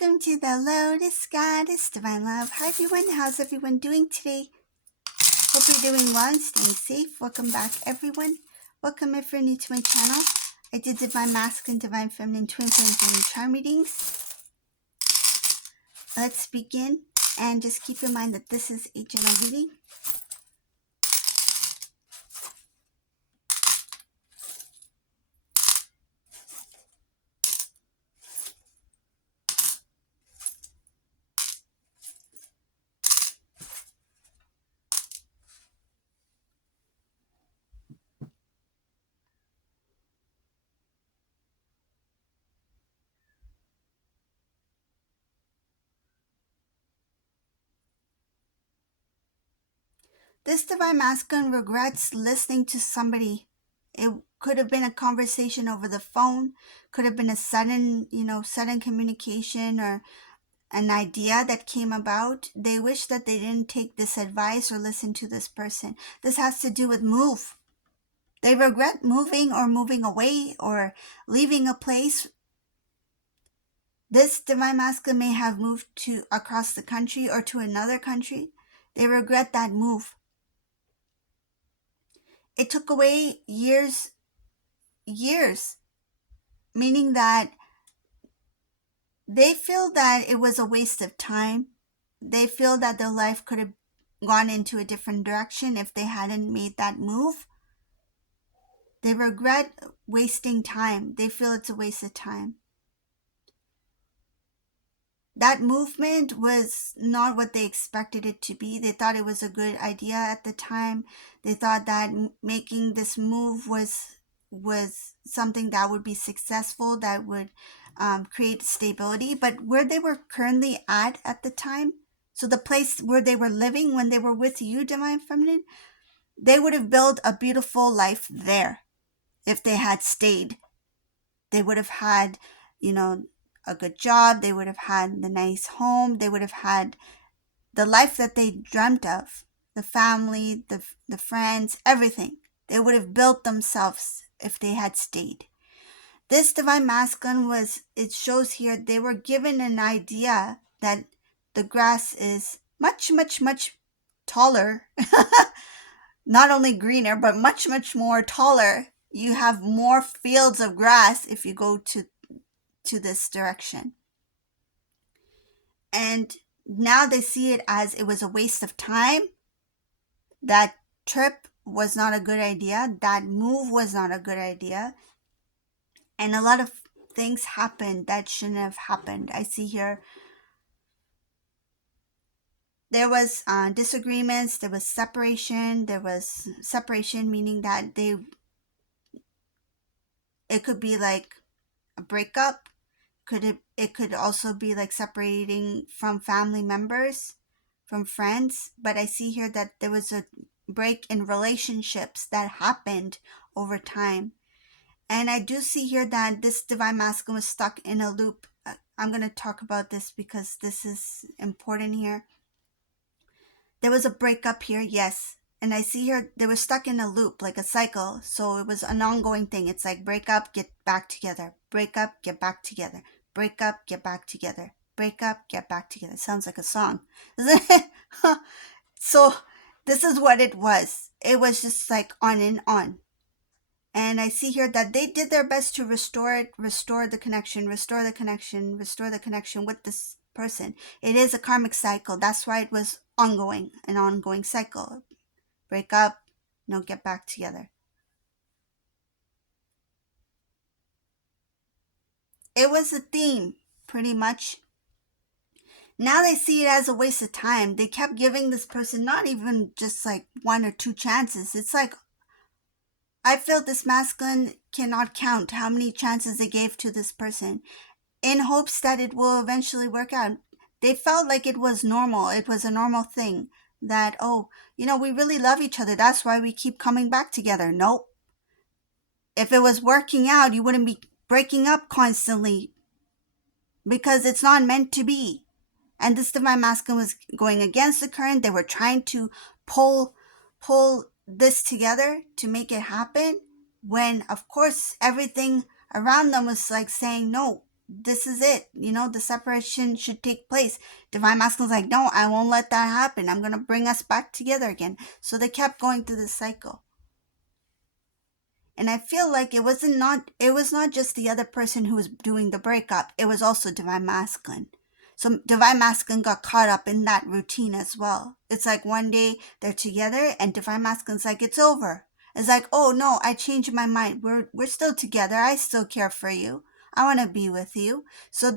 Welcome to the Lotus Goddess Divine Love. Hi everyone, how's everyone doing today? Hope you're doing well and staying safe. Welcome back everyone. Welcome if you're new to my channel. I did Divine Masculine, Divine Feminine, Twin Flame, and Charm readings. Let's begin, and just keep in mind that this is a general reading. This Divine Masculine regrets listening to somebody. It could have been a conversation over the phone, could have been a sudden communication or an idea that came about. They wish that they didn't take this advice or listen to this person. This has to do with move. They regret moving or moving away or leaving a place. This Divine Masculine may have moved to across the country or to another country. They regret that move. It took away years, meaning that they feel that it was a waste of time. They feel that their life could have gone into a different direction if they hadn't made that move. They regret wasting time. They feel it's a waste of time. That movement was not what they expected it to be. They thought it was a good idea at the time. They thought that making this move was something that would be successful, that would create stability. But where they were currently at the time, so the place where they were living when they were with you, Divine Feminine, they would have built a beautiful life there if they had stayed. They would have had, a good job. They would have had the nice home. They would have had the life that they dreamt of, the family, the friends, everything. They would have built themselves if they had stayed. This Divine Masculine it shows here they were given an idea that the grass is much, much, much taller. Not only greener, but much, much more taller. You have more fields of grass if you go to this direction. And now they see it as it was a waste of time. That trip was not a good idea. That move was not a good idea. And a lot of things happened that shouldn't have happened. I see here there was disagreements, there was separation. There was separation meaning that it could be like a breakup. It could also be like separating from family members, from friends. But I see here that there was a break in relationships that happened over time. And I do see here that this Divine Masculine was stuck in a loop. I'm going to talk about this because this is important here. There was a breakup here, yes. And I see here they were stuck in a loop, like a cycle. So it was an ongoing thing. It's like break up, get back together. Break up, get back together. Break up, get back together. Break up, get back together. It sounds like a song, doesn't it? So this is what it was. It was just like on and on. And I see here that they did their best to restore it, restore the connection with this person. It is a karmic cycle. That's why it was ongoing, an ongoing cycle. Break up, get back together. It was a theme, pretty much. Now they see it as a waste of time. They kept giving this person not even just like 1 or 2 chances. It's like, I feel this masculine cannot count how many chances they gave to this person in hopes that it will eventually work out. They felt like it was normal. It was a normal thing that, we really love each other. That's why we keep coming back together. Nope. If it was working out, you wouldn't be breaking up constantly because it's not meant to be. And this Divine Masculine was going against the current. They were trying to pull this together to make it happen when, of course, everything around them was like saying, no, this is it. The separation should take place. Divine Masculine's like, no, I won't let that happen. I'm going to bring us back together again. So they kept going through this cycle. And I feel like it was not just the other person who was doing the breakup. It was also Divine Masculine. So Divine Masculine got caught up in that routine as well. It's like one day they're together and Divine Masculine's like, it's over. It's like, oh no, I changed my mind. We're still together. I still care for you. I want to be with you. So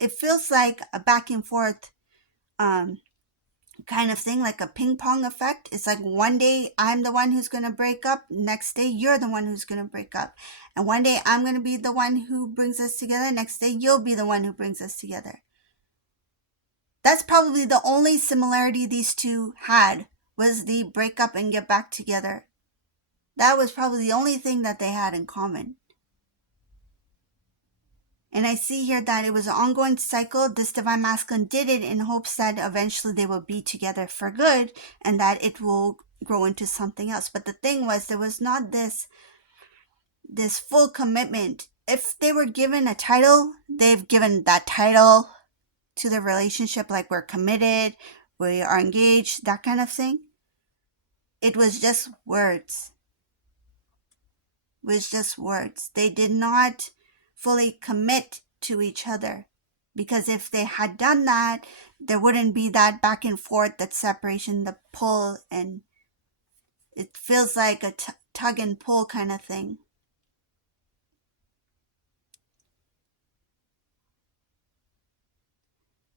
it feels like a back and forth um kind of thing, like a ping pong effect. It's like one day I'm the one who's going to break up, next day you're the one who's going to break up. And one day I'm going to be the one who brings us together, next day you'll be the one who brings us together. That's probably the only similarity these two had, was the break up and get back together. That was probably the only thing that they had in common. And I see here that it was an ongoing cycle. This Divine Masculine did it in hopes that eventually they will be together for good and that it will grow into something else. But the thing was, there was not this full commitment. If they were given a title, they've given that title to the relationship, like we're committed, we are engaged, that kind of thing. It was just words. They did not fully commit to each other, because if they had done that, there wouldn't be that back and forth, that separation, the pull, and it feels like a tug and pull kind of thing.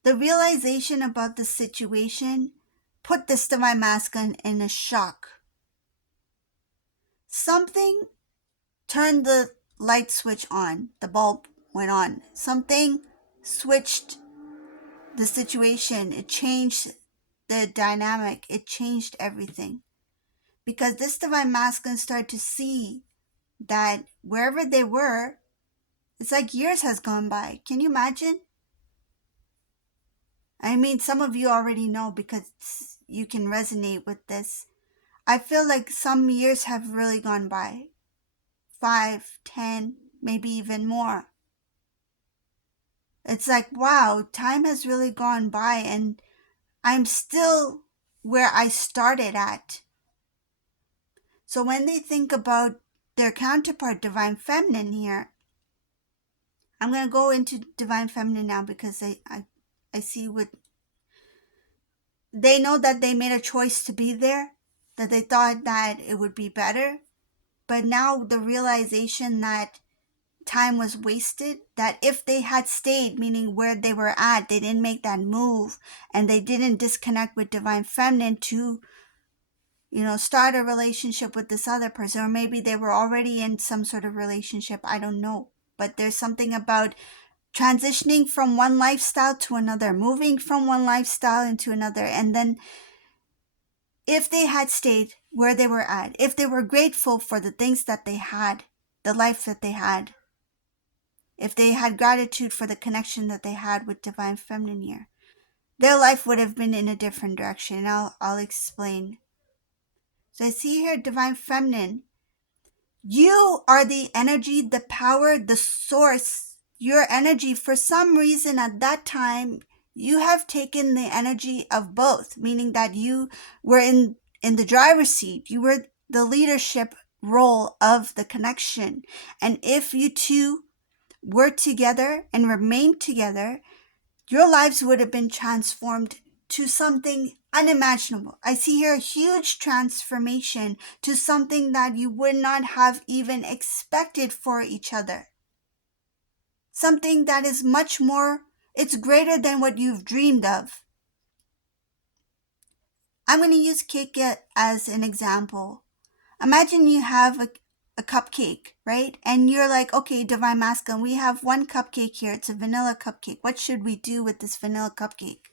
The realization about the situation put this Divine Masculine in a shock. Something turned the light switch on, the bulb went on. Something switched the situation. It changed the dynamic. It changed everything. Because this Divine Masculine started to see that wherever they were, it's like years has gone by. Can you imagine? I mean, some of you already know because you can resonate with this. I feel like some years have really gone by. 5, 10, maybe even more. It's like, wow, time has really gone by and I'm still where I started at. So when they think about their counterpart, Divine Feminine here, I'm going to go into Divine Feminine now because I see what they know, that they made a choice to be there, that they thought that it would be better. But now the realization that time was wasted, that if they had stayed, meaning where they were at, they didn't make that move and they didn't disconnect with Divine Feminine to, start a relationship with this other person, or maybe they were already in some sort of relationship. I don't know. But there's something about transitioning from one lifestyle to another, moving from one lifestyle into another. And then if they had stayed where they were at, if they were grateful for the things that they had, the life that they had, if they had gratitude for the connection that they had with Divine Feminine here, their life would have been in a different direction. And I'll explain. So I see here Divine Feminine. You are the energy, the power, the source. Your energy, for some reason at that time, you have taken the energy of both, meaning that you were in the driver's seat. You were the leadership role of the connection. And if you two were together and remained together, your lives would have been transformed to something unimaginable. I see here a huge transformation to something that you would not have even expected for each other. Something that is much more, it's greater than what you've dreamed of. I'm going to use cake as an example. Imagine you have a cupcake, right? And you're like, okay, Divine Masculine, we have one cupcake here. It's a vanilla cupcake. What should we do with this vanilla cupcake?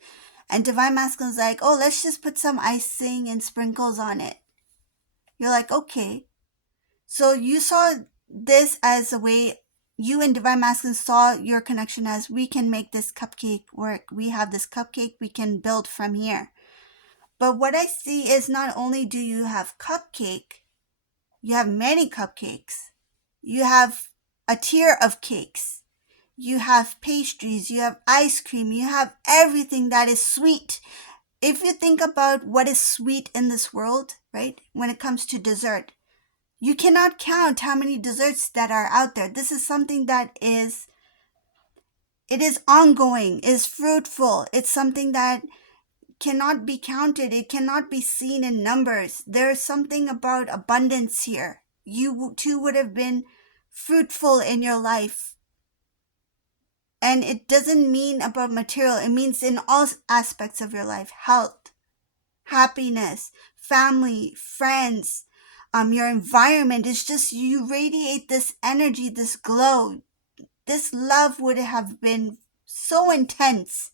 And Divine Masculine's like, oh, let's just put some icing and sprinkles on it. You're like, okay. So you saw this as a way, you and Divine Masculine saw your connection as, we can make this cupcake work. We have this cupcake, we can build from here. But what I see is, not only do you have cupcake, you have many cupcakes. You have a tier of cakes. you have pastries, you have ice cream, you have everything that is sweet. If you think about what is sweet in this world, right, when it comes to dessert, you cannot count how many desserts that are out there. This is something that it is ongoing, is fruitful. It's something that cannot be counted. It cannot be seen in numbers. There's something about abundance here. You too would have been fruitful in your life. And it doesn't mean about material. It means in all aspects of your life. Health, happiness, family, friends, your environment. It's just you radiate this energy, this glow. This love would have been so intense.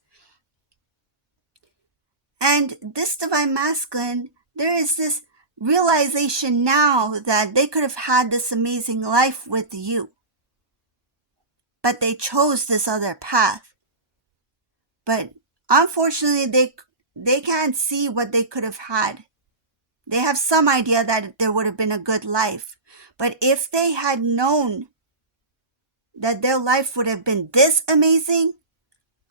And this divine masculine, there is this realization now that they could have had this amazing life with you. But they chose this other path. But unfortunately, they can't see what they could have had. They have some idea that there would have been a good life. But if they had known that their life would have been this amazing,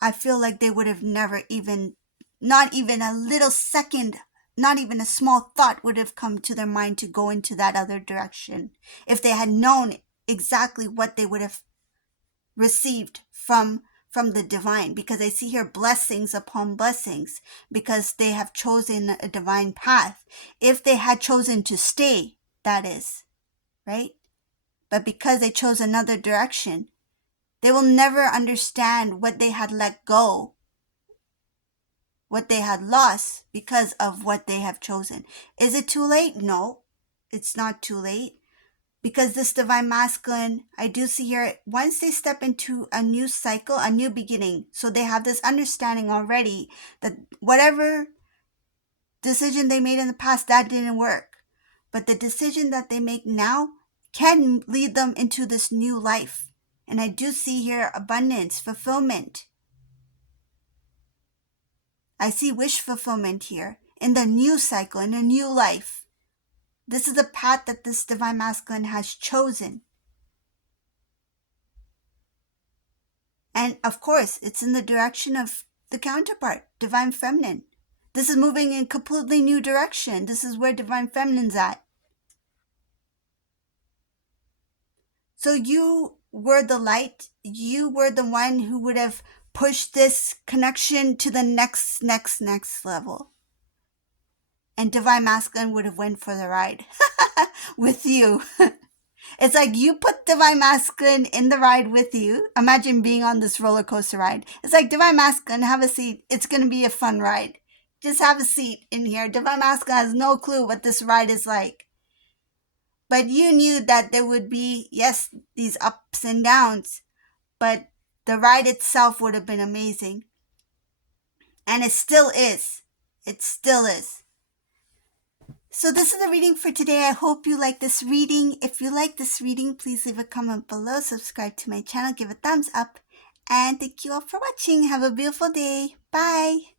I feel like they would have never even, not even a little second, not even a small thought would have come to their mind to go into that other direction. If they had known exactly what they would have received from the divine, because I see here blessings upon blessings, because they have chosen a divine path. If they had chosen to stay, that is, right? But because they chose another direction, they will never understand what they had let go, what they had lost because of what they have chosen. Is it too late? No, it's not too late. Because this divine masculine, I do see here, once they step into a new cycle, a new beginning, so they have this understanding already that whatever decision they made in the past, that didn't work. But the decision that they make now can lead them into this new life. And I do see here abundance, fulfillment. I see wish fulfillment here in the new cycle, in a new life. This is the path that this divine masculine has chosen. And of course, it's in the direction of the counterpart, divine feminine. This is moving in a completely new direction. This is where divine feminine's at. So you were the light. You were the one who would have pushed this connection to the next level. And divine masculine would have went for the ride with you. It's like you put divine masculine in the ride with you. Imagine being on this roller coaster ride. It's like, divine masculine, have a seat. It's going to be a fun ride. Just have a seat in here. Divine masculine has no clue what this ride is like. But you knew that there would be, yes, these ups and downs. But the ride itself would have been amazing. And it still is. It still is. So this is the reading for today. I hope you like this reading. If you like this reading, please leave a comment below. Subscribe to my channel. Give a thumbs up. And thank you all for watching. Have a beautiful day. Bye.